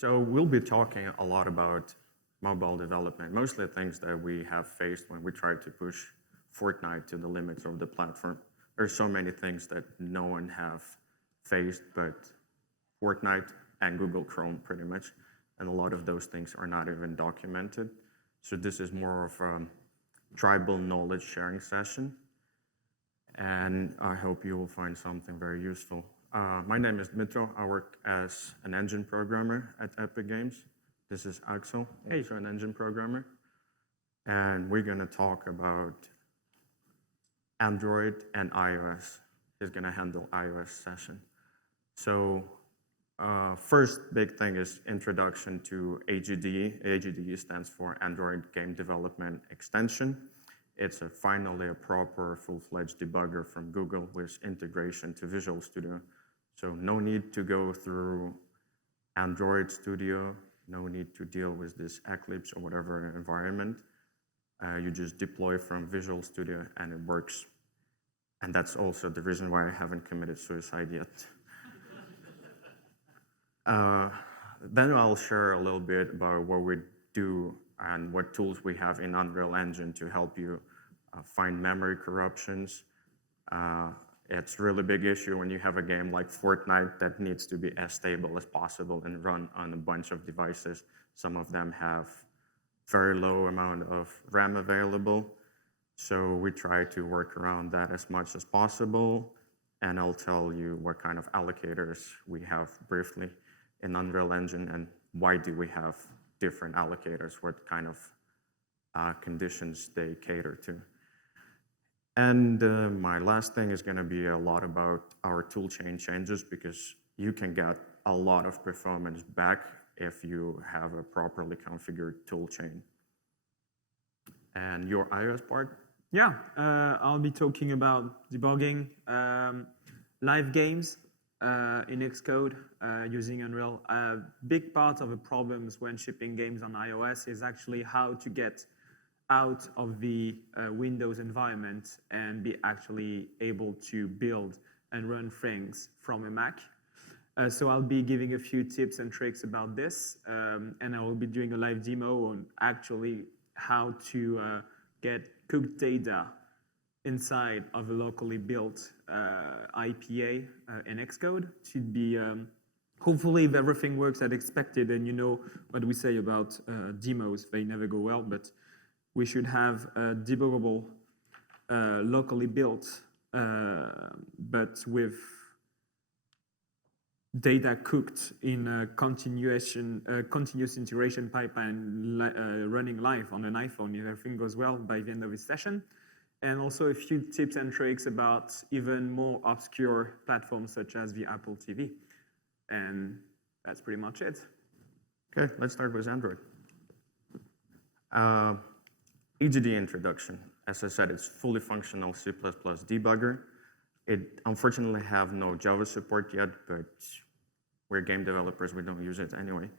So we'll be talking a lot about mobile development, mostly things that we have faced when we try to push Fortnite to the limits of the platform. There's so many things that no one have faced but Fortnite and Google Chrome pretty much, and a lot of those things are not even documented. So this is more of a tribal knowledge sharing session, and I hope you will find something very useful. My name is Dmitro. I work as an engine programmer at Epic Games. This is Axel, also an engine programmer. And we're going to talk about Android and iOS. He's going to handle iOS session. So first big thing is introduction to AGDE. AGDE stands for Android Game Development Extension. It's finally a proper full-fledged debugger from Google with integration to Visual Studio. So no need to go through Android Studio, no need to deal with this Eclipse or whatever environment. You just deploy from Visual Studio and it works. And that's also the reason why I haven't committed suicide yet. Then I'll share a little bit about what we do and what tools we have in Unreal Engine to help you find memory corruptions. It's a really big issue when you have a game like Fortnite that needs to be as stable as possible and run on a bunch of devices. Some of them have very low amount of RAM available. So we try to work around that as much as possible. And I'll tell you what kind of allocators we have briefly in Unreal Engine and why do we have different allocators, what kind of conditions they cater to. And my last thing is going to be a lot about our toolchain changes because you can get a lot of performance back if you have a properly configured toolchain. And your iOS part? Yeah, I'll be talking about debugging live games in Xcode using Unreal. A big part of the problems when shipping games on iOS is actually how to get out of the Windows environment and be actually able to build and run things from a Mac. So I'll be giving a few tips and tricks about this, and I will be doing a live demo on actually how to get cooked data inside of a locally built IPA in Xcode to be, hopefully if everything works as expected, and you know what we say about demos, they never go well, but we should have a debuggable, locally built, but with data cooked in a continuous integration pipeline running live on an iPhone if everything goes well by the end of this session. And also a few tips and tricks about even more obscure platforms such as the Apple TV. And that's pretty much it. Okay, let's start with Android. AGDE introduction. As I said, it's fully functional C++ debugger. It unfortunately have no Java support yet, but we're game developers, we don't use it anyway.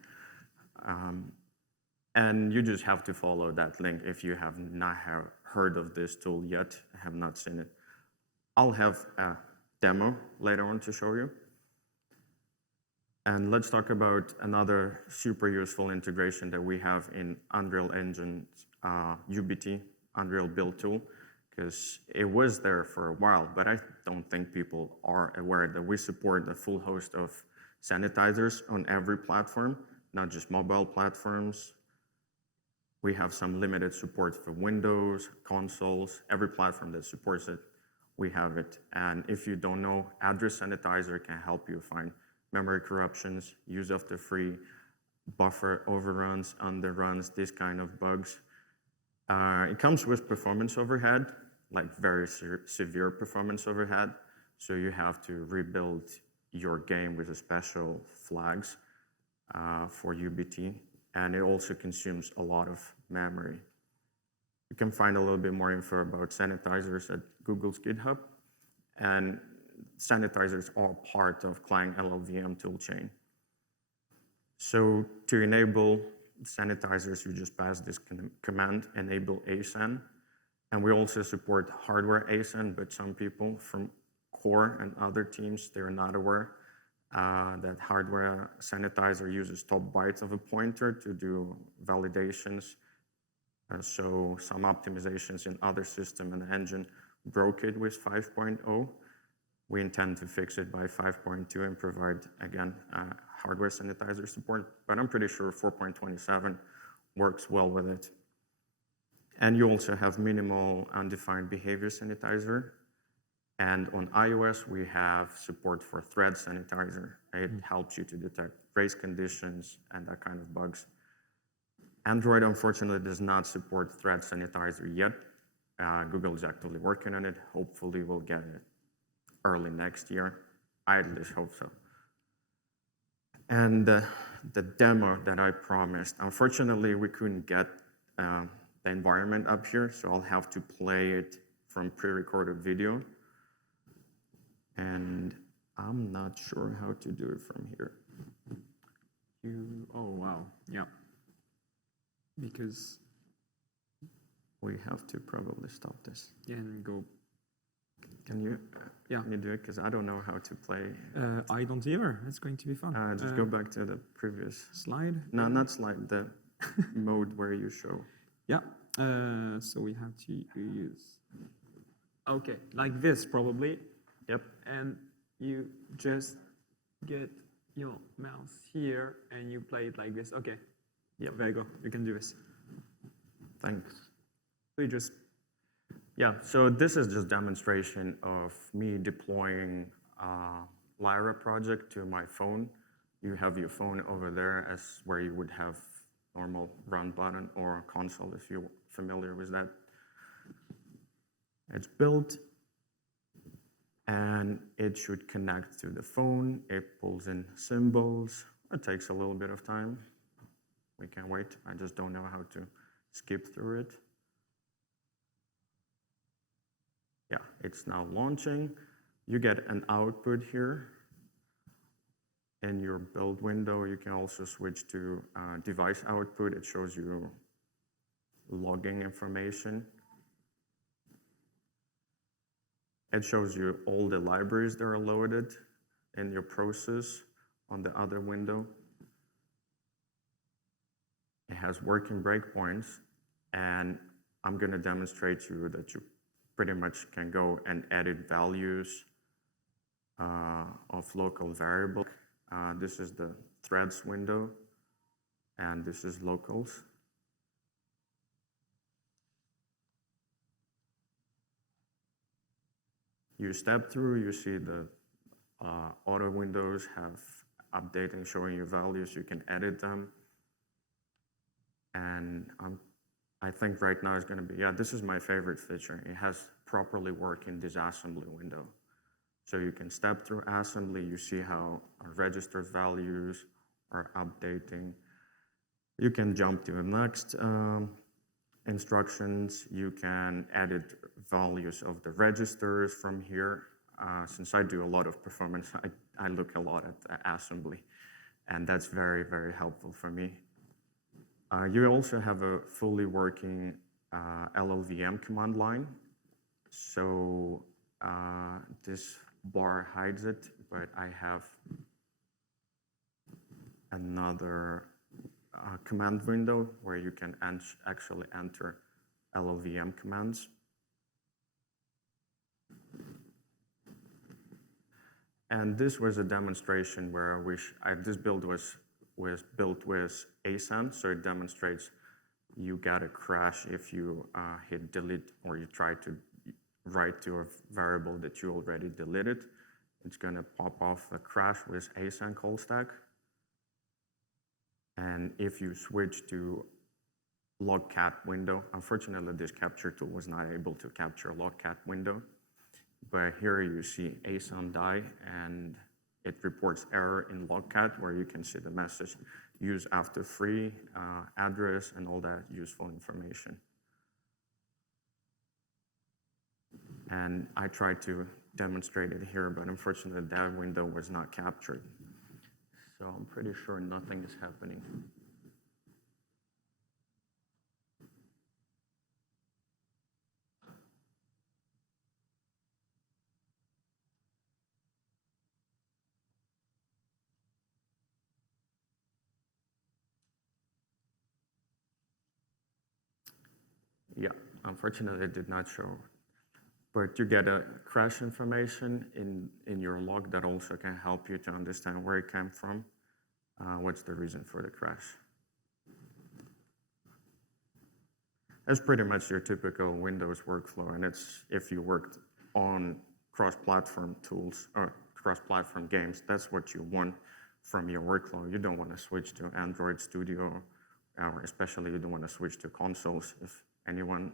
And you just have to follow that link if you have not heard of this tool yet, have not seen it. I'll have a demo later on to show you. And let's talk about another super useful integration that we have in Unreal Engine UBT, Unreal Build Tool, because it was there for a while, but I don't think people are aware that we support a full host of sanitizers on every platform, not just mobile platforms. We have some limited support for Windows, consoles, every platform that supports it, we have it. And if you don't know, Address Sanitizer can help you find memory corruptions, use of the free buffer overruns, underruns, these kind of bugs. It comes with performance overhead, like very severe performance overhead. So you have to rebuild your game with a special flags for UBT. And it also consumes a lot of memory. You can find a little bit more info about sanitizers at Google's GitHub. And sanitizers are part of Clang LLVM toolchain. So to enable sanitizers, you just pass this command, enable ASAN. And we also support hardware ASAN, but some people from core and other teams, they're not aware. that hardware sanitizer uses top bytes of a pointer to do validations. So some optimizations in other system and engine broke it with 5.0. We intend to fix it by 5.2 and provide, again, hardware sanitizer support. But I'm pretty sure 4.27 works well with it. And you also have minimal undefined behavior sanitizer. And on iOS, we have support for thread sanitizer. It helps you to detect race conditions and that kind of bugs. Android, unfortunately, does not support thread sanitizer yet. Google is actively working on it. Hopefully, we'll get it early next year. I at least hope so. And the demo that I promised, unfortunately, we couldn't get the environment up here, so I'll have to play it from pre-recorded video. And I'm not sure how to do it from here. Oh, wow. Yeah. Because we have to probably stop this. Yeah, and go. Can you? Yeah. Can you do it? Because I don't know how to play. I don't either. It's going to be fun. Just go back to the previous slide. No, not slide. The mode where you show. Yeah. So we have to use. Okay, like this probably. Yep. And you just get your mouse here and you play it like this. Okay. Yep. There you go. You can do this. Thanks. So you just. Yeah, so this is just demonstration of me deploying Lyra project to my phone. You have your phone over there as where you would have normal run button or console if you're familiar with that. It's built and it should connect to the phone. It pulls in symbols. It takes a little bit of time. We can wait. I just don't know how to skip through it. Yeah, it's now launching. You get an output here. In your build window, you can also switch to device output. It shows you logging information. It shows you all the libraries that are loaded in your process on the other window. It has working breakpoints, and I'm going to demonstrate to you that you pretty much can go and edit values of local variable. This is the threads window, and this is locals. You step through, you see the auto windows have updating, showing you values. You can edit them. And I think right now is going to be, yeah, this is my favorite feature. It has properly working disassembly window. So you can step through assembly, you see how our registers values are updating. You can jump to the next instructions. You can edit values of the registers from here. Since I do a lot of performance, I look a lot at assembly, and that's very, very helpful for me. You also have a fully working LLVM command line. So this bar hides it, but I have another command window where you can actually enter LLVM commands. And this was a demonstration where I wish this build was built with ASAN, so it demonstrates you got a crash if you hit delete or you try to write to a variable that you already deleted. It's going to pop off a crash with ASAN call stack. And if you switch to logcat window, unfortunately this capture tool was not able to capture logcat window, but here you see ASAN die and it reports error in logcat where you can see the message use after free, address, and all that useful information. And I tried to demonstrate it here, but unfortunately that window was not captured. So I'm pretty sure nothing is happening. Yeah, unfortunately, it did not show. But you get a crash information in your log that also can help you to understand where it came from, what's the reason for the crash. That's pretty much your typical Windows workflow, and it's if you worked on cross-platform tools or cross-platform games, that's what you want from your workflow. You don't want to switch to Android Studio, or especially you don't want to switch to consoles. If anyone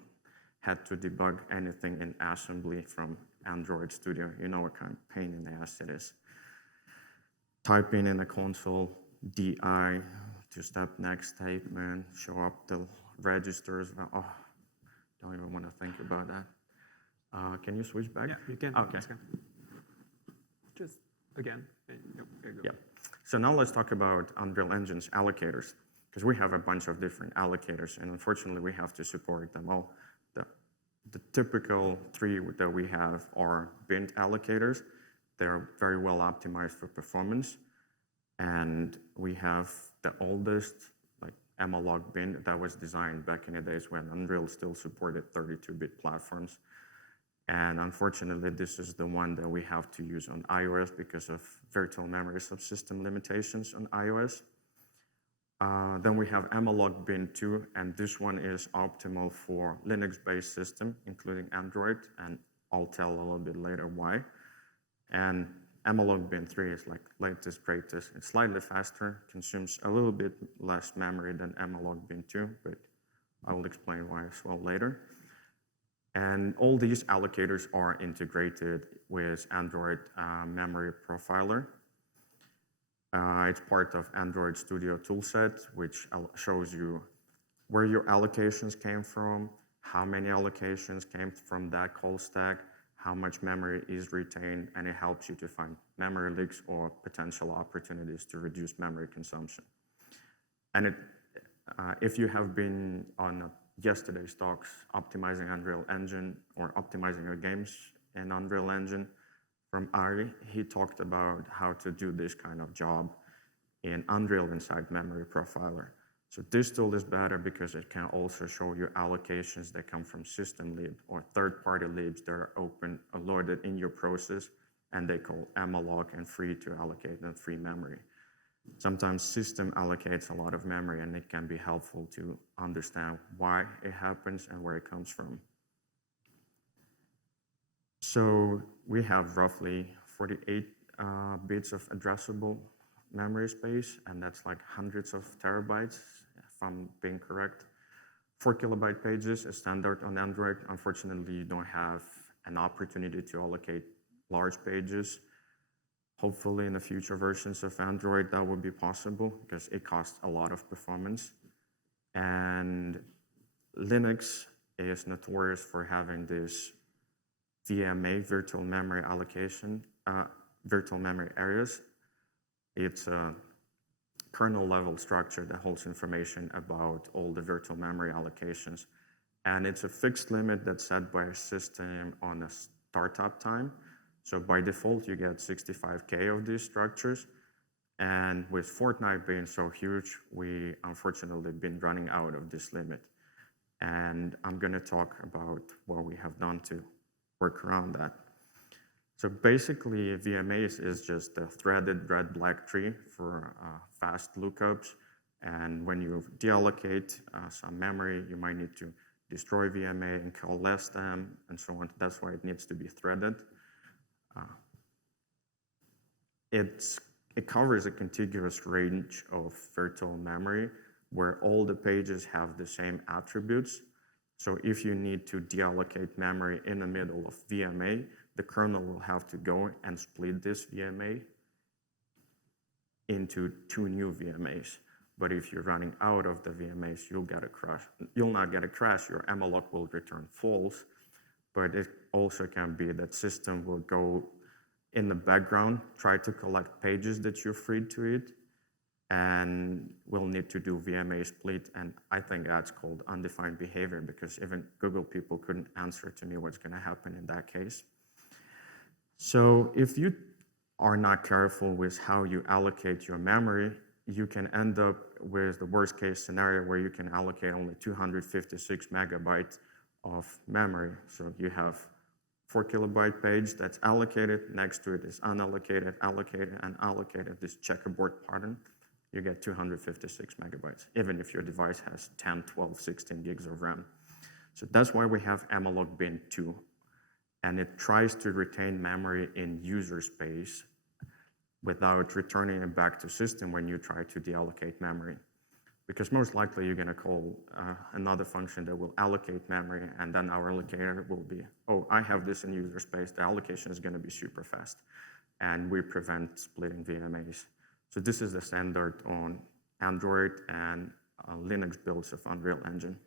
had to debug anything in assembly from Android Studio, you know what kind of pain in the ass it is. Typing in a console, DI, two-step next statement, show up the registers. Oh, don't even want to think about that. Can you switch back? Yeah, you can. Okay. Just again. There you go. Yeah. So now let's talk about Unreal Engine's allocators, because we have a bunch of different allocators, and unfortunately, we have to support them all. The typical three that we have are bin allocators. They're very well optimized for performance. And we have the oldest, like Emalog bin that was designed back in the days when Unreal still supported 32-bit platforms. And unfortunately, this is the one that we have to use on iOS because of virtual memory subsystem limitations on iOS. Then we have Emalog bin 2, and this one is optimal for Linux-based system, including Android, and I'll tell a little bit later why. And Emalog bin 3 is like latest, greatest. It's slightly faster, consumes a little bit less memory than Emalog bin 2, but I will explain why as well later. And all these allocators are integrated with Android Memory Profiler. It's part of Android Studio toolset, which shows you where your allocations came from, how many allocations came from that call stack, how much memory is retained, and it helps you to find memory leaks or potential opportunities to reduce memory consumption. And if you have been on yesterday's talks optimizing Unreal Engine or optimizing your games in Unreal Engine from Ari, he talked about how to do this kind of job in Unreal inside Memory Profiler. So this tool is better because it can also show you allocations that come from system lib or third-party libs that are open, loaded in your process, and they call Emalog and free to allocate and free memory. Sometimes system allocates a lot of memory, and it can be helpful to understand why it happens and where it comes from. So we have roughly 48 bits of addressable memory space, and that's like hundreds of terabytes, if I'm being correct. 4 kilobyte pages is standard on Android. Unfortunately, you don't have an opportunity to allocate large pages. Hopefully, in the future versions of Android, that will be possible because it costs a lot of performance. And Linux is notorious for having this VMA, virtual memory allocation, virtual memory areas. It's a kernel level structure that holds information about all the virtual memory allocations. And it's a fixed limit that's set by a system on a startup time. So by default, you get 65K of these structures. And with Fortnite being so huge, we unfortunately been running out of this limit. And I'm going to talk about what we have done to work around that. So basically, VMAs is just a threaded red-black tree for fast lookups. And when you deallocate some memory, you might need to destroy VMA and coalesce them and so on. That's why it needs to be threaded. It covers a contiguous range of virtual memory where all the pages have the same attributes. So if you need to deallocate memory in the middle of VMA, the kernel will have to go and split this VMA into 2 new VMAs. But if you're running out of the VMAs, you'll get a crash. You'll not get a crash, your Emalog will return false, but it also can be that system will go in the background, try to collect pages that you freed to it, and we'll need to do VMA split, and I think that's called undefined behavior because even Google people couldn't answer to me what's gonna happen in that case. So if you are not careful with how you allocate your memory, you can end up with the worst case scenario where you can allocate only 256 megabytes of memory. So you have 4 kilobyte page that's allocated, next to it is unallocated, allocated, and allocated, this checkerboard pattern. You get 256 megabytes, even if your device has 10, 12, 16 gigs of RAM. So that's why we have malloc bin 2. And it tries to retain memory in user space without returning it back to system when you try to deallocate memory. Because most likely you're going to call another function that will allocate memory, and then our allocator will be, oh, I have this in user space, the allocation is going to be super fast. And we prevent splitting VMAs. So this is the standard on Android and Linux builds of Unreal Engine.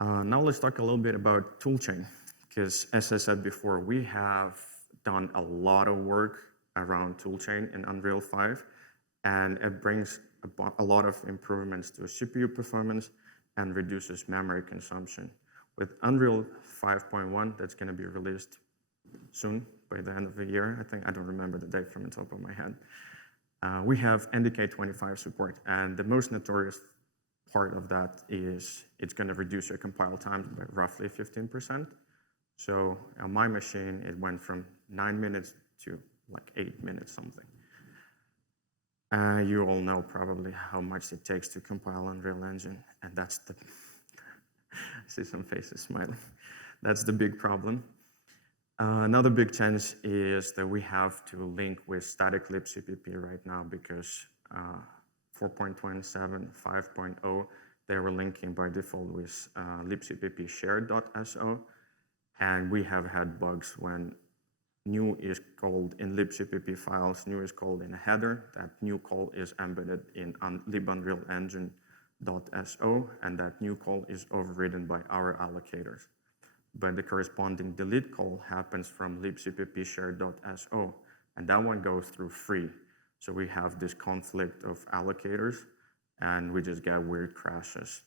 Now let's talk a little bit about toolchain, because as I said before, we have done a lot of work around toolchain in Unreal 5, and it brings a lot of improvements to CPU performance and reduces memory consumption. With Unreal 5.1, that's going to be released soon, by the end of the year, I think. I don't remember the date from the top of my head. We have NDK25 support, and the most notorious part of that is it's going to reduce your compile time by roughly 15%. So on my machine, it went from 9 minutes to like 8 minutes something. You all know probably how much it takes to compile Unreal Engine, and that's the, I see some faces smiling. That's the big problem. Another big change is that we have to link with static libcpp right now, because 4.27, 5.0, they were linking by default with libcpp shared.so, and we have had bugs when new is called in libcpp files, new is called in a header, that new call is embedded in libunrealengine.so, and that new call is overridden by our allocators. But the corresponding delete call happens from libcpp shared.so, and that one goes through free. So we have this conflict of allocators, and we just get weird crashes.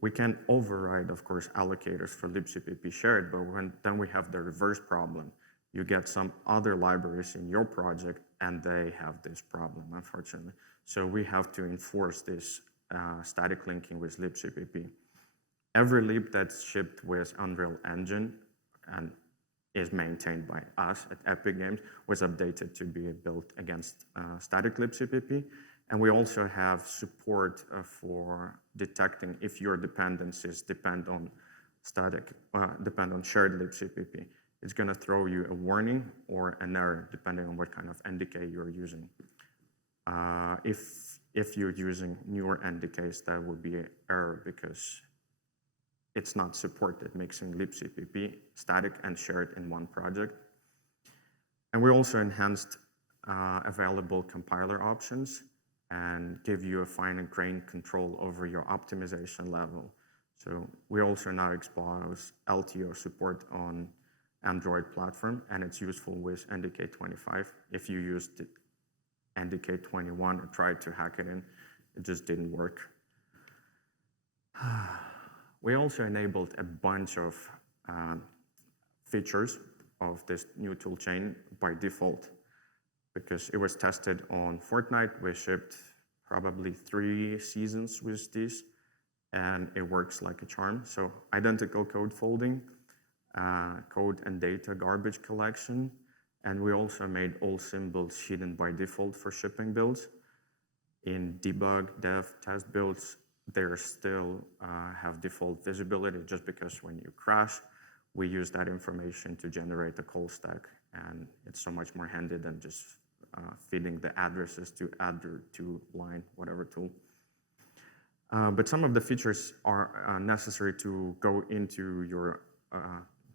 We can override, of course, allocators for libcpp shared, but then we have the reverse problem. You get some other libraries in your project, and they have this problem, unfortunately. So we have to enforce this static linking with libcpp. Every lib that's shipped with Unreal Engine and is maintained by us at Epic Games was updated to be built against static libcpp. And we also have support for detecting if your dependencies depend on shared libcpp. It's going to throw you a warning or an error depending on what kind of NDK you're using. If you're using newer NDKs, that would be an error because it's not supported mixing libcpp, static, and shared in one project. And we also enhanced available compiler options and give you a fine-grained control over your optimization level. So we also now expose LTO support on Android platform, and it's useful with NDK25. If you used NDK21 or tried to hack it in, it just didn't work. We also enabled a bunch of features of this new toolchain by default because it was tested on Fortnite. We shipped probably 3 seasons with this, and it works like a charm. So identical code folding, code and data garbage collection, and we also made all symbols hidden by default for shipping builds. In debug, dev, test builds, they still have default visibility just because when you crash, we use that information to generate a call stack, and it's so much more handy than just feeding the addresses to adder to line, whatever tool. But some of the features are necessary to go into your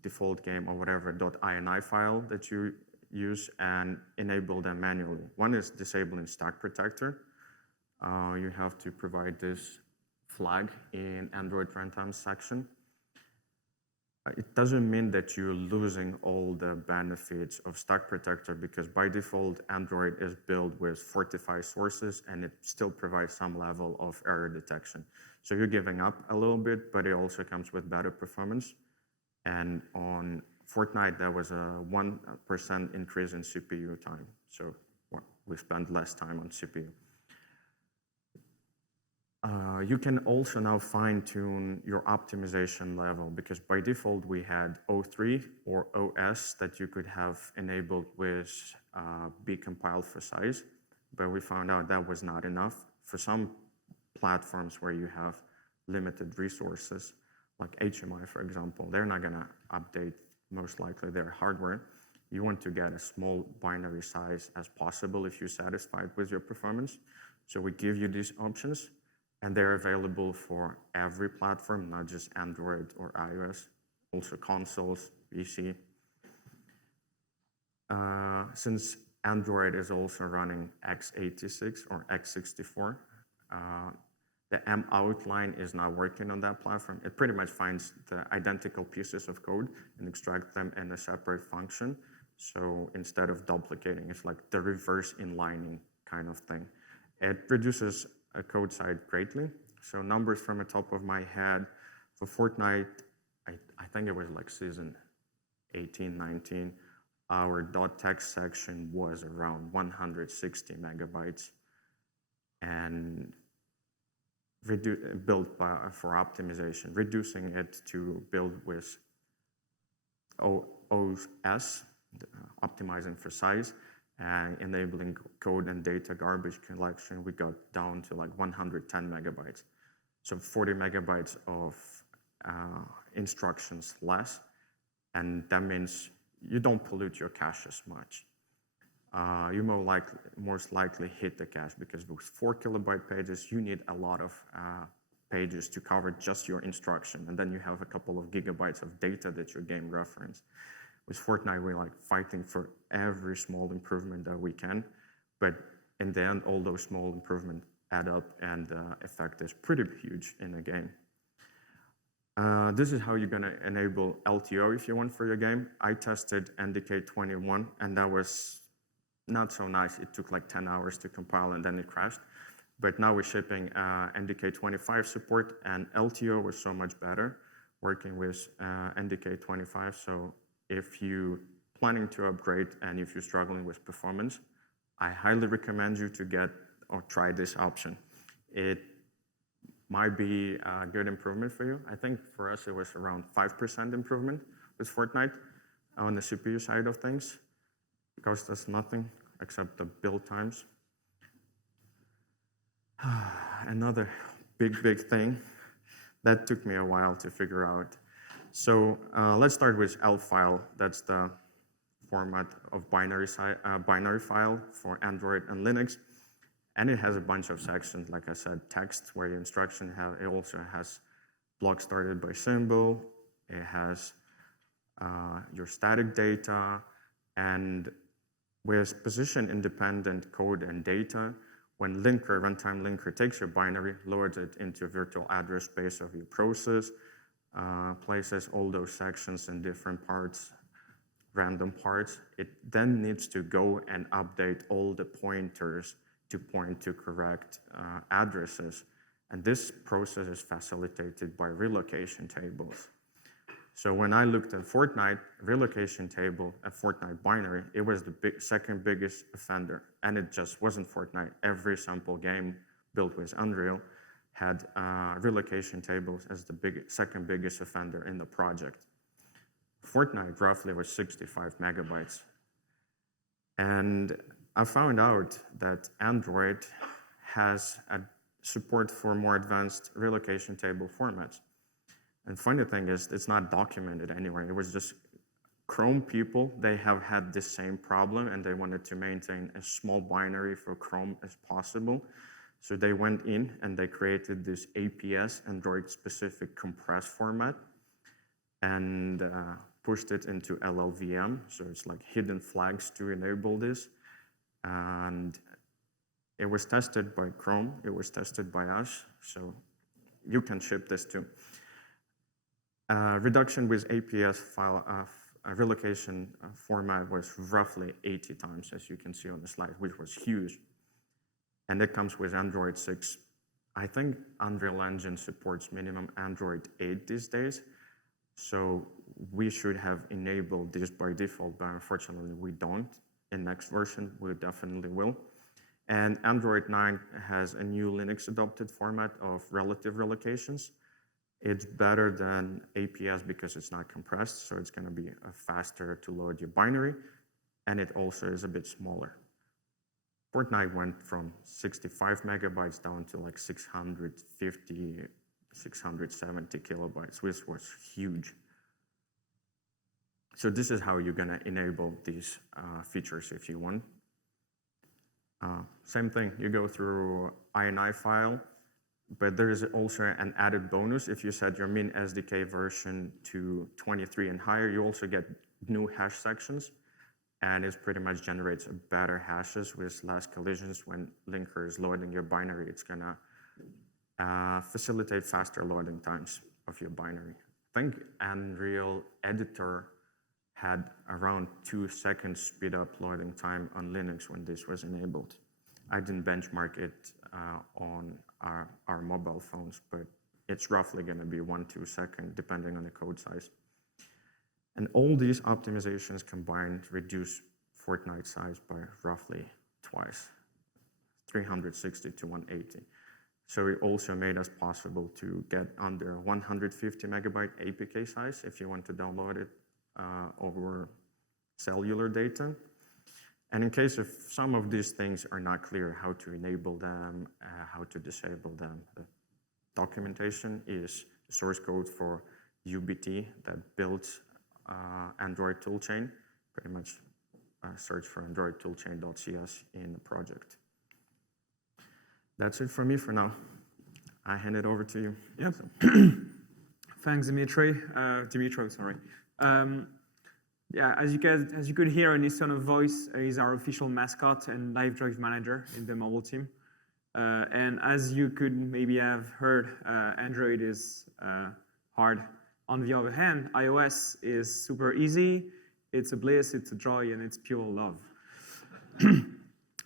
default game or whatever .ini file that you use and enable them manually. One is disabling stack protector. You have to provide this flag in Android runtime section. It doesn't mean that you're losing all the benefits of stack protector because by default, Android is built with 45 sources and it still provides some level of error detection. So you're giving up a little bit, but it also comes with better performance. And on Fortnite, there was a 1% increase in CPU time. So we spend less time on CPU. You can also now fine-tune your optimization level, because by default we had O3 or OS that you could have enabled with be compiled for size, but we found out that was not enough. For some platforms where you have limited resources, like HMI, for example, they're not going to update most likely their hardware. You want to get a small binary size as possible if you're satisfied with your performance. So we give you these options, and they're available for every platform, not just Android or iOS, also consoles, PC. Since Android is also running x86 or x64, the M outline is not working on that platform. It pretty much finds the identical pieces of code and extracts them in a separate function. So instead of duplicating, it's like the reverse inlining kind of thing. It reduces a code size greatly. So numbers from the top of my head, for Fortnite, I think it was like season 18, 19, our .text section was around 160 megabytes and built for optimization, reducing it to build with OS, optimizing for size, and enabling code and data garbage collection, we got down to like 110 megabytes. So 40 megabytes of instructions less, and that means you don't pollute your cache as much. You most likely hit the cache, because with 4 kilobyte pages, you need a lot of pages to cover just your instruction, and then you have a couple of gigabytes of data that your game reference. With Fortnite, we're like fighting for every small improvement that we can, but in the end, all those small improvements add up, and the effect is pretty huge in a game. This is how you're going to enable LTO if you want for your game. I tested NDK21, and that was not so nice. It took like 10 hours to compile, and then it crashed. But now we're shipping NDK25 support, and LTO was so much better working with NDK25. So if you're planning to upgrade and if you're struggling with performance, I highly recommend you to get or try this option. It might be a good improvement for you. I think for us it was around 5% improvement with Fortnite on the CPU side of things. It cost us nothing except the build times. Another big thing that took me a while to figure out. So let's start with L file. That's the format of binary file for Android and Linux. And it has a bunch of sections, like I said, text, where your instruction it also has block started by symbol. It has your static data, and with position-independent code and data, when runtime linker takes your binary, loads it into a virtual address space of your process, places all those sections in different parts, random parts. It then needs to go and update all the pointers to point to correct addresses. And this process is facilitated by relocation tables. So when I looked at Fortnite, relocation table at Fortnite binary, it was the second biggest offender. And it just wasn't Fortnite. Every sample game built with Unreal had relocation tables as the second biggest offender in the project. Fortnite roughly was 65 megabytes. And I found out that Android has a support for more advanced relocation table formats. And funny thing is, it's not documented anywhere. It was just Chrome people, they have had the same problem, and they wanted to maintain as small binary for Chrome as possible. So they went in and they created this APS, Android-specific compressed format, and pushed it into LLVM. So it's like hidden flags to enable this. And it was tested by Chrome. It was tested by us. So you can ship this too. Reduction with APS file relocation format was roughly 80 times, as you can see on the slide, which was huge. And it comes with Android 6. I think Unreal Engine supports minimum Android 8 these days. So we should have enabled this by default, but unfortunately we don't. In next version, we definitely will. And Android 9 has a new Linux adopted format of relative relocations. It's better than APS because it's not compressed, so it's going to be faster to load your binary, and it also is a bit smaller. Fortnite went from 65 megabytes down to like 650, 670 kilobytes, which was huge. So this is how you're going to enable these features if you want. Same thing, you go through INI file, but there is also an added bonus. If you set your min SDK version to 23 and higher, you also get new hash sections, and it pretty much generates better hashes with less collisions when linker is loading your binary. It's gonna facilitate faster loading times of your binary. I think Unreal Editor had around 2 seconds speed up loading time on Linux when this was enabled. I didn't benchmark it on our mobile phones, but it's roughly going to be 1-2 seconds depending on the code size. And all these optimizations combined reduce Fortnite size by roughly twice, 360 to 180. So it also made us possible to get under 150 megabyte APK size if you want to download it over cellular data. And in case if some of these things are not clear, how to enable them, how to disable them, the documentation is the source code for UBT that builds Android toolchain. Pretty much search for Android toolchain.cs in the project. That's it for me for now. I hand it over to you. Yep. Thanks, Dimitri. Dimitro, sorry. Yeah, as you could hear in his tone of voice, he's our official mascot and live drive manager in the mobile team. And as you could maybe have heard, Android is hard. On the other hand, iOS is super easy. It's a bliss, it's a joy, and it's pure love.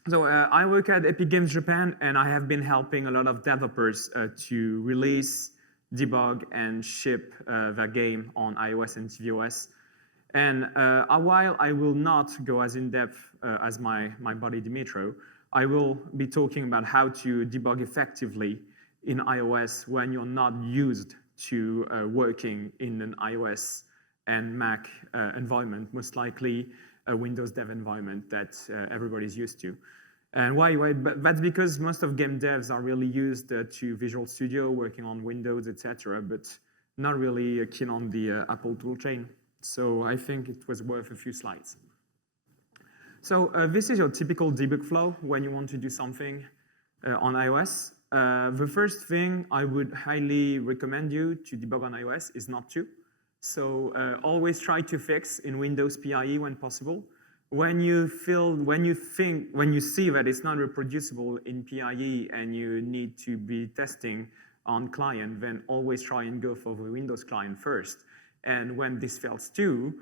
So I work at Epic Games Japan, and I have been helping a lot of developers to release, debug, and ship their game on iOS and tvOS. And while I will not go as in-depth as my buddy Dimitro, I will be talking about how to debug effectively in iOS when you're not used to working in an iOS and Mac environment, most likely a Windows dev environment that everybody's used to. And why? But that's because most of game devs are really used to Visual Studio, working on Windows, etc., but not really keen on the Apple toolchain. So I think it was worth a few slides. So this is your typical debug flow when you want to do something on iOS. The first thing I would highly recommend you to debug on iOS is not to. So always try to fix in Windows PIE when possible. When you see that it's not reproducible in PIE and you need to be testing on client, then always try and go for the Windows client first. And when this fails too,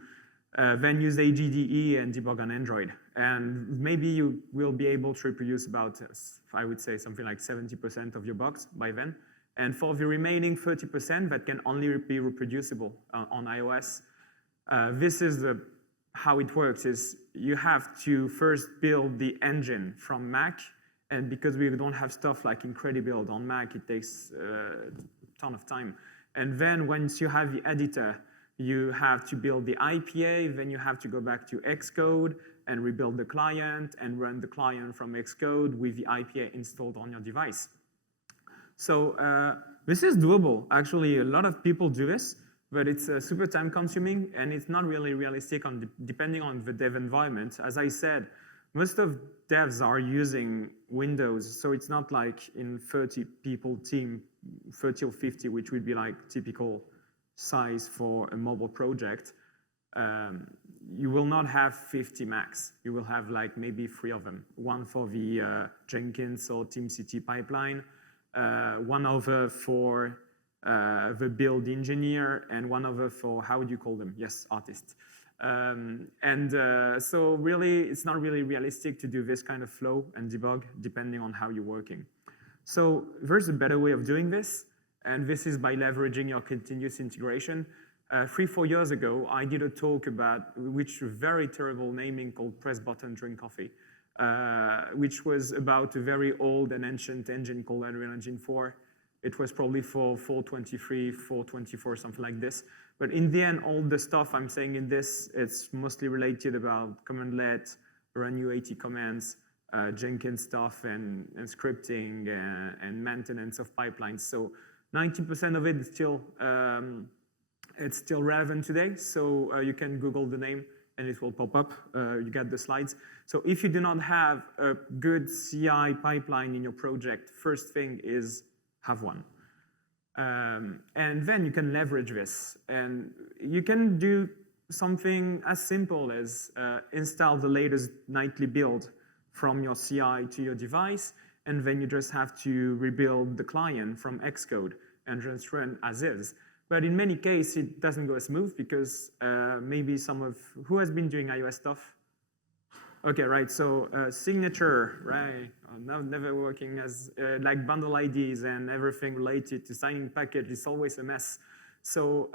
then use AGDE and debug on Android. And maybe you will be able to reproduce about, I would say, something like 70% of your bugs by then. And for the remaining 30% that can only be reproducible on iOS, this is how it works, is you have to first build the engine from Mac. And because we don't have stuff like Incredibuild on Mac, it takes a ton of time. And then once you have the editor, you have to build the IPA, then you have to go back to Xcode and rebuild the client and run the client from Xcode with the IPA installed on your device. So this is doable. Actually, a lot of people do this, but it's super time consuming and it's not really realistic depending on the dev environment. As I said, most of devs are using Windows, so it's not like in 30 people team, 30 or 50, which would be like typical size for a mobile project. You will not have 50 Macs. You will have like maybe 3 of them. One for the Jenkins or TeamCity pipeline, one other for the build engineer, and one other for, how would you call them? Yes, artist. So really, it's not really realistic to do this kind of flow and debug depending on how you're working. So there's a better way of doing this, and this is by leveraging your continuous integration. 3-4 years ago, I did a talk about, which very terrible naming called Press Button, Drink Coffee. which was about a very old and ancient engine called Unreal Engine 4. It was probably for 4.23, 4.24, something like this. But in the end, all the stuff I'm saying in this, it's mostly related about commandlet, run UAT commands, Jenkins stuff, and scripting, and maintenance of pipelines. So 90% of it is still, it's still relevant today. So you can Google the name, and it will pop up. You get the slides. So if you do not have a good CI pipeline in your project, first thing is have one. And then you can leverage this. And you can do something as simple as install the latest nightly build from your CI to your device, and then you just have to rebuild the client from Xcode and just run as is. But in many cases, it doesn't go as smooth because maybe who has been doing iOS stuff? Okay, right, so signature, right? Never working as, like bundle IDs and everything related to signing package is always a mess. So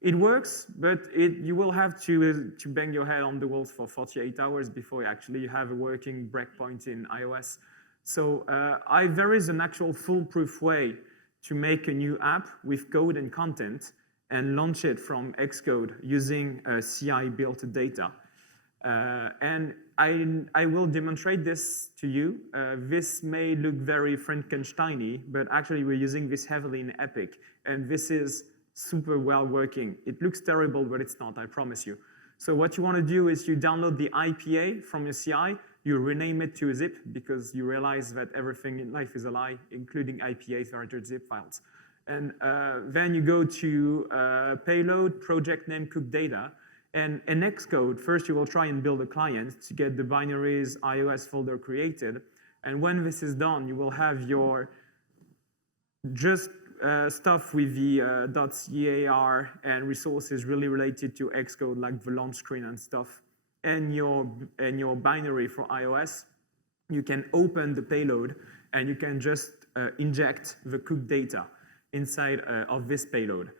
it works, but you will have to bang your head on the walls for 48 hours before you have a working breakpoint in iOS. So there is an actual foolproof way to make a new app with code and content and launch it from Xcode using CI built data. And I will demonstrate this to you. This may look very Frankenstein-y, but actually we're using this heavily in Epic, and this is super well working. It looks terrible, but it's not, I promise you. So what you want to do is you download the IPA from your CI, you rename it to a zip because you realize that everything in life is a lie, including IPAs that are just zip files. And then you go to payload, project name, cook data. And in Xcode, first you will try and build a client to get the binaries iOS folder created. And when this is done, you will have your just stuff with the .car and resources really related to Xcode, like the launch screen and stuff. And your binary for iOS, you can open the payload and you can just inject the cook data inside of this payload.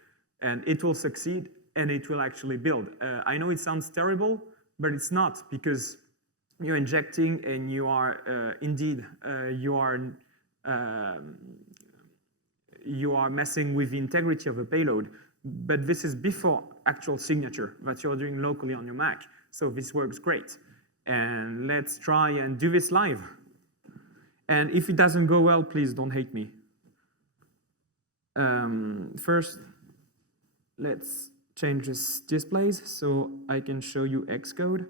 And it will succeed and it will actually build. I know it sounds terrible, but it's not, because you're injecting and you are indeed, you are messing with the integrity of the payload, but this is before actual signature that you're doing locally on your Mac. So this works great. And let's try and do this live. And if it doesn't go well, please don't hate me. First, let's change this displays so I can show you Xcode.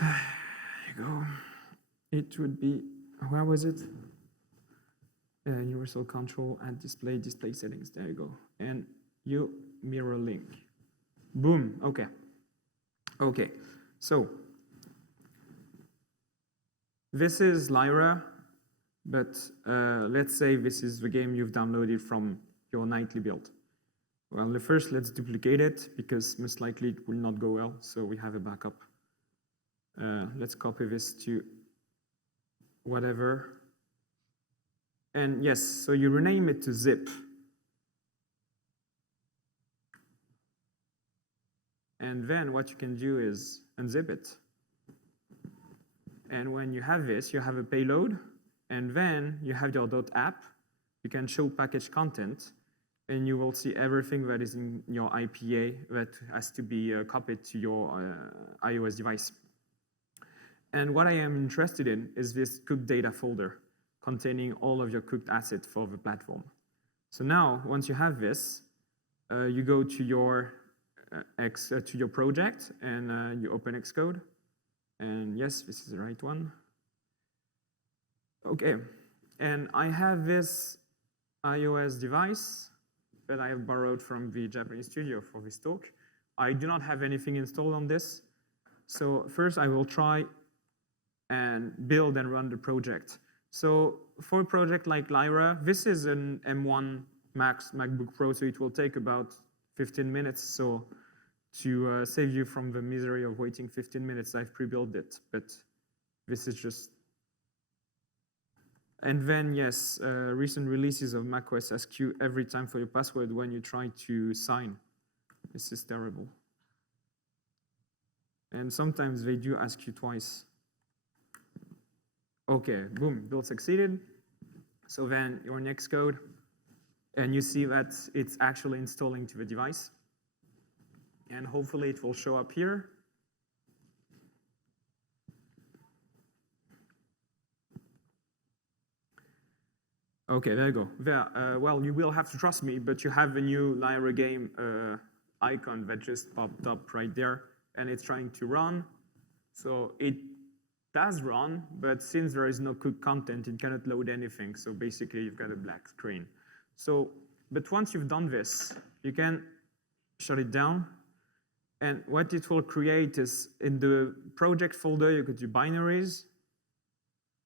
There you go. It would be, where was it? Universal control and display settings. There you go. And you mirror link. Boom. Okay. Okay. So this is Lyra, but let's say this is the game you've downloaded from your nightly build. Well, first let's duplicate it because most likely it will not go well. So we have a backup. Let's copy this to whatever. And yes, so you rename it to zip. And then what you can do is unzip it. And when you have this, you have a payload, and then you have your .app. You can show package content, and you will see everything that is in your IPA that has to be copied to your iOS device. And what I am interested in is this cook data folder containing all of your cooked assets for the platform. So now, once you have this, you go to your project and you open Xcode. And yes, this is the right one. Okay, and I have this iOS device that I have borrowed from the Japanese studio for this talk. I do not have anything installed on this. So first I will try and build and run the project. So for a project like Lyra, this is an M1 Max MacBook Pro, so it will take about 15 minutes. So to save you from the misery of waiting 15 minutes, I've pre-built it, but this is just. And then, yes, recent releases of macOS ask you every time for your password when you try to sign. This is terrible. And sometimes they do ask you twice. Okay, boom, build succeeded. So then you're in Xcode, and you see that it's actually installing to the device. And hopefully it will show up here. Okay, there you go. There, well, you will have to trust me, but you have a new Lyra game icon that just popped up right there, and it's trying to run. So it does run, but since there is no cooked content, it cannot load anything. So basically, you've got a black screen. So, but once you've done this, you can shut it down. And what it will create is in the project folder, you could do binaries,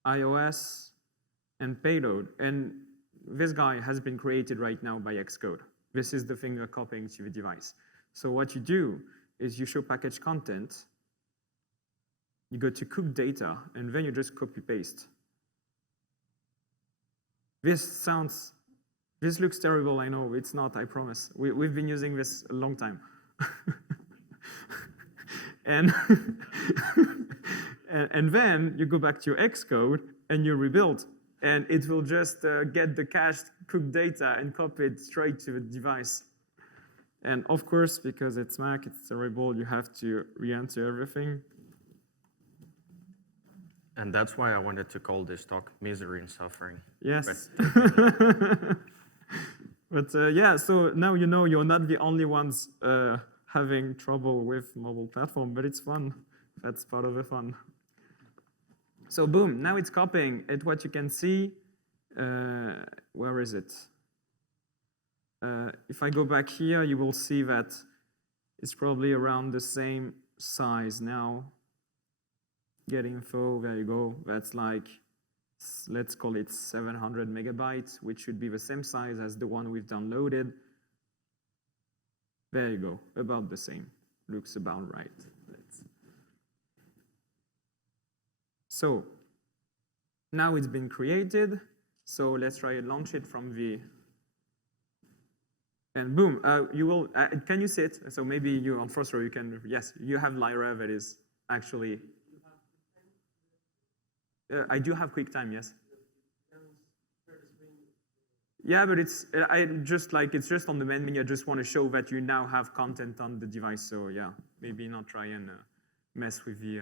iOS, and payload. And this guy has been created right now by Xcode. This is the thing you're copying to the device. So what you do is you show package content, you go to cook data, and then you just copy paste. This looks terrible, I know, it's not, I promise. We've been using this a long time. and, and then you go back to your Xcode and you rebuild, and it will just get the cached cooked data and copy it straight to the device. And of course, because it's Mac, it's terrible, you have to re-enter everything. And that's why I wanted to call this talk Misery and Suffering. Yes. But yeah, so now you know you're not the only ones having trouble with mobile platform, but it's fun. That's part of the fun. So boom, now it's copying. And what you can see, where is it? If I go back here, you will see that it's probably around the same size now. Get info, there you go. That's like, let's call it 700 megabytes, which should be the same size as the one we've downloaded. There you go, about the same. Looks about right. So now it's been created. So let's try and launch it from the, and boom, you will, can you see it? So maybe you on first row, you can, yes, you have Lyra that is actually, I do have QuickTime, yes. Yeah, but it's it's just on the main menu. I just want to show that you now have content on the device. So yeah, maybe not try and mess with the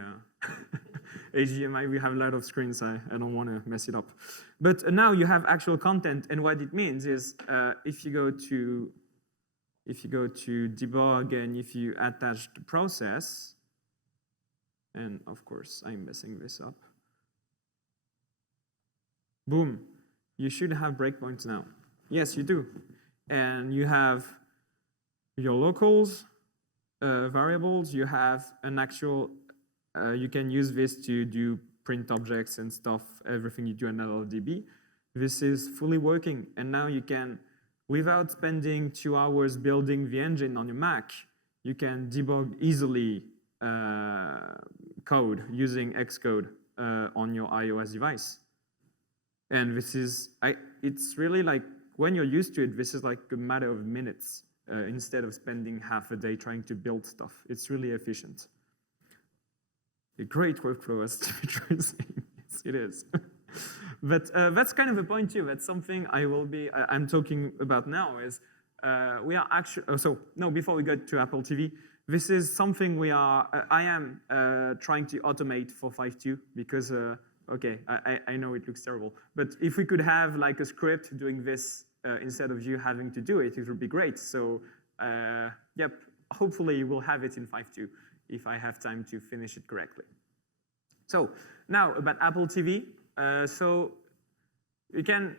HDMI. We have a lot of screens. I don't want to mess it up. But now you have actual content, and what it means is if you go to debug and if you attach the process, and of course I'm messing this up. Boom, you should have breakpoints now. Yes, you do. And you have your locals, variables, you have an actual, you can use this to do print objects and stuff, everything you do in LLDB. This is fully working, and now you can, without spending 2 hours building the engine on your Mac, you can debug easily code using Xcode on your iOS device. And this is, it's really like, when you're used to it, this is like a matter of minutes instead of spending half a day trying to build stuff. It's really efficient. A great workflow, as Dimitri is saying. Yes, it is. But that's kind of the point too. That's something I'm talking about now is we are actually, no, before we get to Apple TV, this is something I am trying to automate for 5.2 because okay, I know it looks terrible, but if we could have like a script doing this instead of you having to do it, it would be great. So, yep, hopefully we'll have it in 5.2 if I have time to finish it correctly. So now about Apple TV. So you can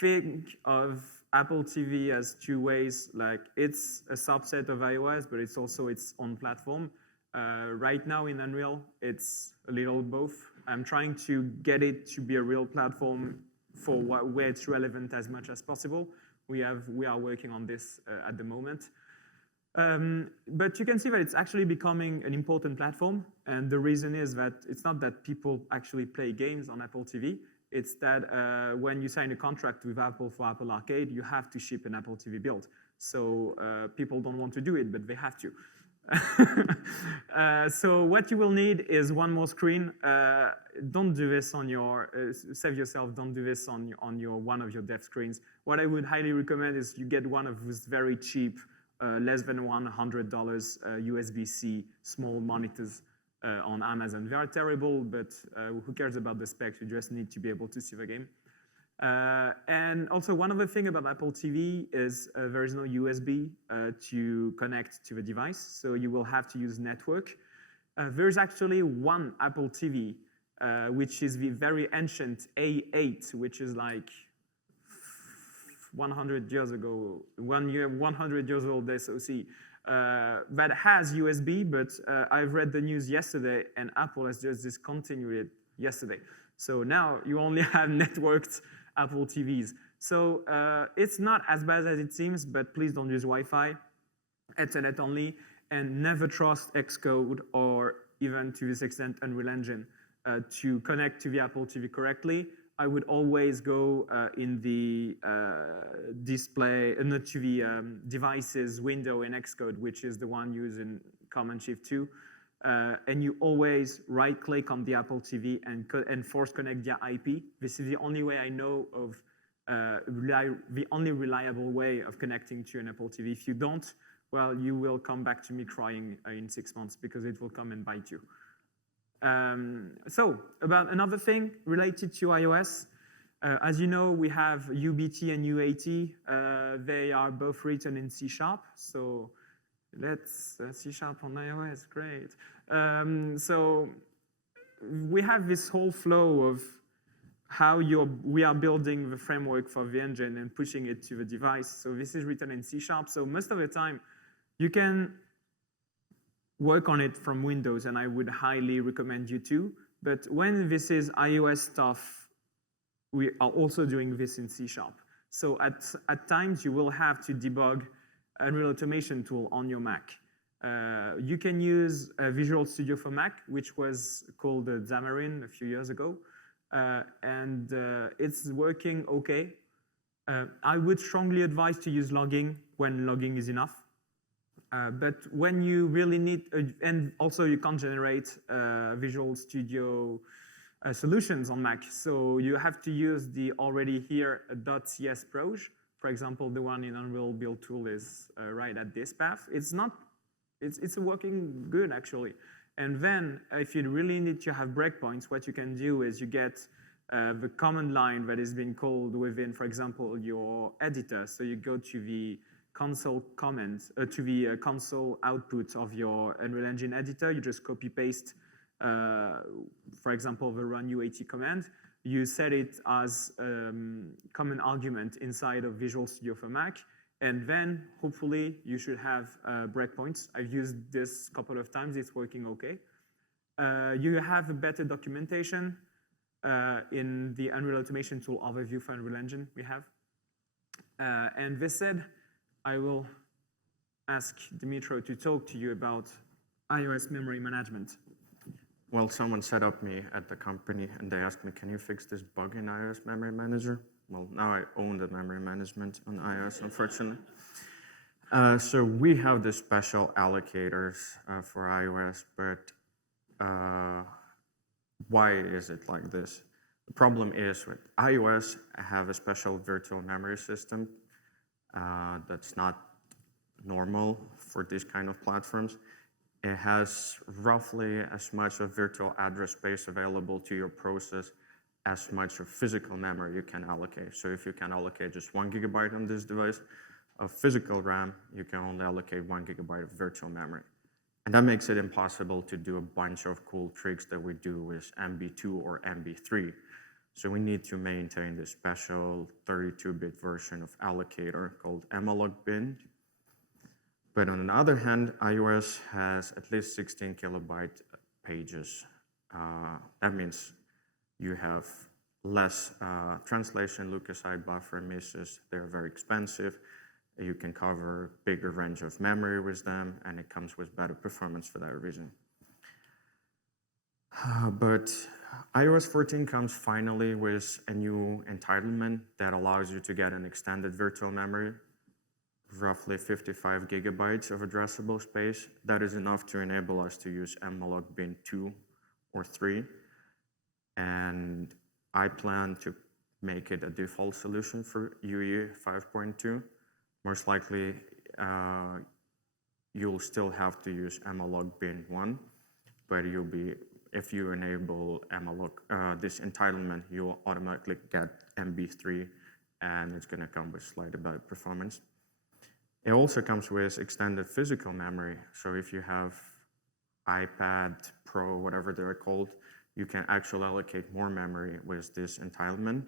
think of Apple TV as 2 ways. Like it's a subset of iOS, but it's also its own platform. Right now in Unreal, it's a little both. I'm trying to get it to be a real platform for where it's relevant as much as possible. We are working on this at the moment. But you can see that it's actually becoming an important platform. And the reason is that it's not that people actually play games on Apple TV. It's that when you sign a contract with Apple for Apple Arcade, you have to ship an Apple TV build. So people don't want to do it, but they have to. So what you will need is one more screen. Don't do this on your, save yourself, don't do this on your one of your dev screens. What I would highly recommend is you get one of those very cheap, less than $100 USB-C small monitors on Amazon. They are terrible, but who cares about the specs? You just need to be able to see the game. And also, one other thing about Apple TV is there is no USB to connect to the device, so you will have to use network. There's actually one Apple TV, which is the very ancient A8, which is like 100 years ago, 100 years old SoC, that has USB, but I've read the news yesterday, and Apple has just discontinued it yesterday. So now you only have networked Apple TVs. So it's not as bad as it seems, but please don't use Wi-Fi, Ethernet only, and never trust Xcode or even to this extent Unreal Engine to connect to the Apple TV correctly. I would always go in the display, not to the devices window in Xcode, which is the one used in Command Shift 2. And you always right-click on the Apple TV and force connect via IP. This is the only way I know of the only reliable way of connecting to an Apple TV. If you don't, well, you will come back to me crying in 6 months because it will come and bite you. So about another thing related to iOS. As you know, we have UBT and UAT. They are both written in C#. So let's C# on iOS, great. So we have this whole flow of how we are building the framework for the engine and pushing it to the device. So this is written in C#. So most of the time, you can work on it from Windows, and I would highly recommend you to. But when this is iOS stuff, we are also doing this in C#. So at times, you will have to debug Unreal Automation tool on your Mac. You can use Visual Studio for Mac, which was called Xamarin a few years ago, and it's working okay. I would strongly advise to use logging when logging is enough. But when you really need, and also you can't generate Visual Studio solutions on Mac, so you have to use the already here .cs proj. For example, the one in Unreal Build Tool is right at this path. It's working good actually. And then if you really need to have breakpoints, what you can do is you get the command line that is being called within, for example, your editor. So you go to the console comments, to the console output of your Unreal Engine editor. You just copy paste, for example, the run UAT command. You set it as common argument inside of Visual Studio for Mac, and then hopefully you should have breakpoints. I've used this a couple of times. It's working okay. You have a better documentation in the Unreal Automation tool overview for Unreal Engine we have. And this said, I will ask Dimitro to talk to you about iOS memory management. Well, someone set up me at the company and they asked me, can you fix this bug in iOS Memory Manager? Well, now I own the memory management on iOS, unfortunately. So we have the special allocators for iOS, but why is it like this? The problem is with iOS, I have a special virtual memory system that's not normal for these kind of platforms. It has roughly as much of virtual address space available to your process as much of physical memory you can allocate. So if you can allocate just 1 GB on this device of physical RAM, you can only allocate 1 GB of virtual memory. And that makes it impossible to do a bunch of cool tricks that we do with MB2 or MB3. So we need to maintain this special 32-bit version of allocator called malloc bin. But on the other hand, iOS has at least 16 kilobyte pages. That means you have less translation, look-aside buffer misses. They're very expensive. You can cover bigger range of memory with them, and it comes with better performance for that reason. But iOS 14 comes finally with a new entitlement that allows you to get an extended virtual memory. roughly 55 gigabytes of addressable space. That is enough to enable us to use malloc bin 2 or 3. And I plan to make it a default solution for UE 5.2. Most likely, you'll still have to use malloc bin 1, but if you enable malloc, this entitlement, you'll automatically get MB3, and it's going to come with slight about performance. It also comes with extended physical memory. So if you have iPad Pro, whatever they're called, you can actually allocate more memory with this entitlement.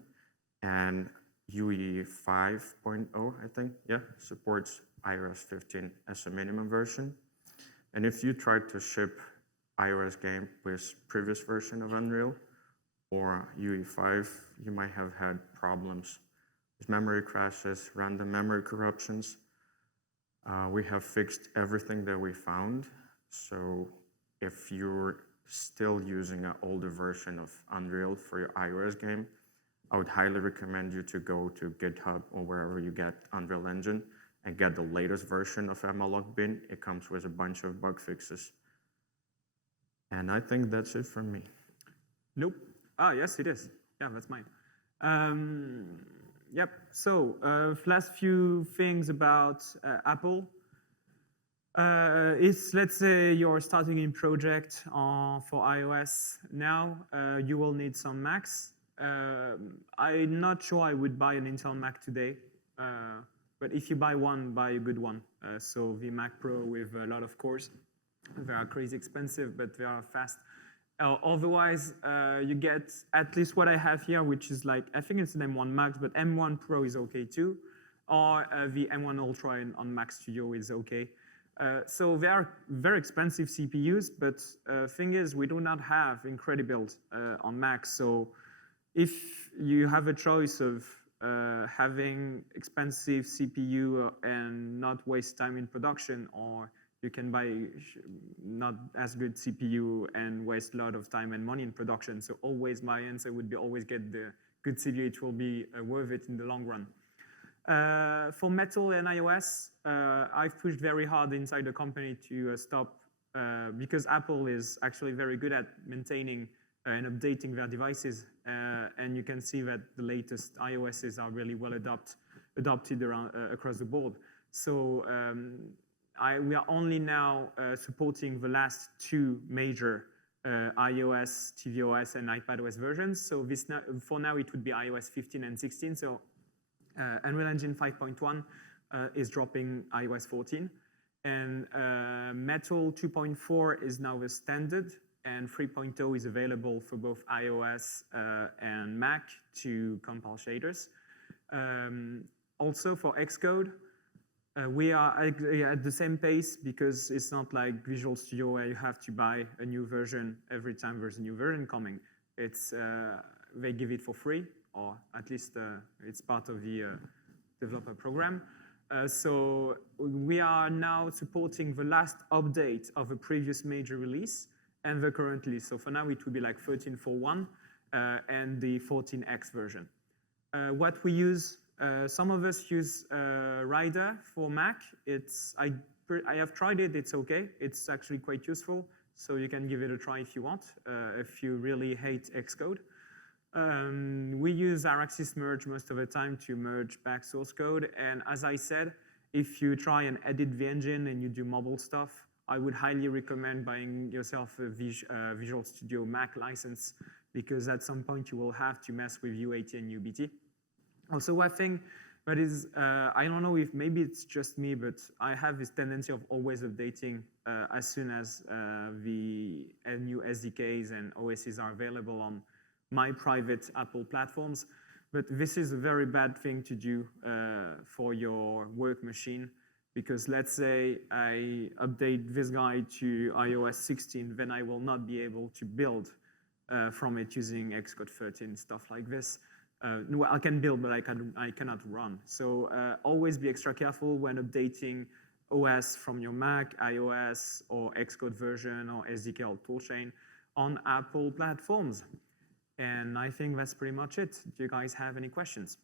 And UE 5.0, I think, yeah, supports iOS 15 as a minimum version. And if you try to ship iOS game with previous version of Unreal or UE 5, you might have had problems with memory crashes, random memory corruptions. We have fixed everything that we found. So if you're still using an older version of Unreal for your iOS game, I would highly recommend you to go to GitHub or wherever you get Unreal Engine and get the latest version of malloc bin. It comes with a bunch of bug fixes. And I think that's it from me. Nope. Ah, yes, it is. Yeah, that's mine. Yep. So last few things about Apple. Let's say you're starting a project for iOS now, you will need some Macs. I'm not sure I would buy an Intel Mac today, but if you buy one, buy a good one. So the Mac Pro with a lot of cores. They are crazy expensive, but they are fast. Otherwise, you get at least what I have here, which is like, I think it's an M1 Max, but M1 Pro is okay too. Or the M1 Ultra on Mac Studio is okay. So they are very expensive CPUs, but thing is, we do not have Incredibuild on Mac. So if you have a choice of having expensive CPU and not waste time in production, or you can buy not as good CPU and waste a lot of time and money in production. So always my answer would be always get the good CPU. It will be worth it in the long run. For Metal and iOS, I've pushed very hard inside the company to stop, because Apple is actually very good at maintaining and updating their devices. And you can see that the latest iOSs are really well adopted across the board. So we are only now supporting the last two major iOS, tvOS, and iPadOS versions. So for now, it would be iOS 15 and 16. So Unreal Engine 5.1 is dropping iOS 14. And Metal 2.4 is now the standard. And 3.0 is available for both iOS and Mac to compile shaders. Also for Xcode, we are at the same pace, because it's not like Visual Studio where you have to buy a new version every time there's a new version coming. It's they give it for free, or at least it's part of the developer program. So we are now supporting the last update of a previous major release and the current release. So for now, it would be like 13.4.1 and the 14x version. What we use, some of us use Rider for Mac. I have tried it, it's okay. It's actually quite useful, so you can give it a try if you want, if you really hate Xcode. We use Araxis merge most of the time to merge back source code. And as I said, if you try and edit the engine and you do mobile stuff, I would highly recommend buying yourself a Visual Studio Mac license, because at some point you will have to mess with U80 and UBT. Also, one thing that is, I don't know if maybe it's just me, but I have this tendency of always updating as soon as the new SDKs and OSs are available on my private Apple platforms. But this is a very bad thing to do for your work machine, because let's say I update this guy to iOS 16, then I will not be able to build from it using Xcode 13, stuff like this. Well, I can build, but I cannot run. So always be extra careful when updating OS from your Mac, iOS, or Xcode version, or SDK or toolchain on Apple platforms. And I think that's pretty much it. Do you guys have any questions?